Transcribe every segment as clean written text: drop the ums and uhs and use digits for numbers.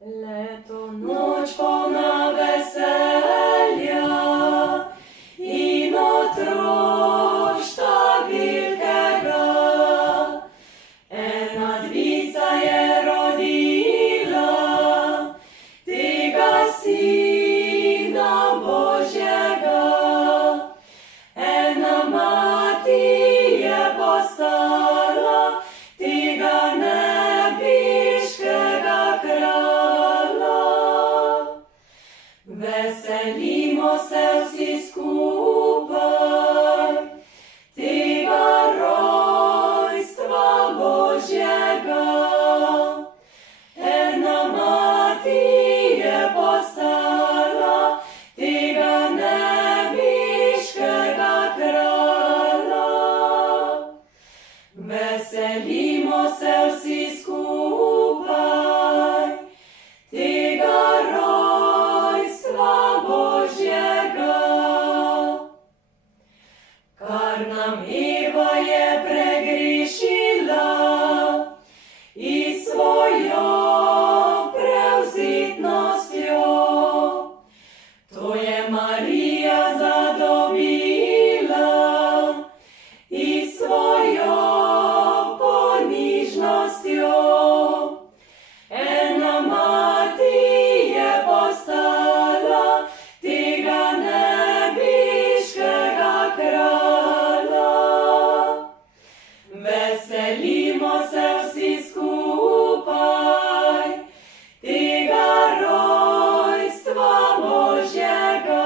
Лето, ноч повна веселя, і нотрош та вілкера, една двіца є родила, тига Сина Божего, една мати є постала, тига небішкого крала. Веселімо се всі скупай, тига ройства Божого, една мати є постала, тига небішкого крала. Веселімо се всі скупай, тига ройства Божого. Кар нам Іва є прегрішила, і свою превзитностью, то є Марія задобіла, і свою поніжностью, една мати є постала, тига небішкого крала. Веселімо се всі скупай, тига ройства Божого,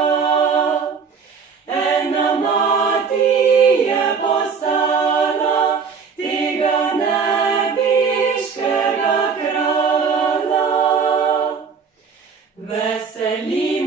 една мати є постала, тига небішкого крала. Веселімо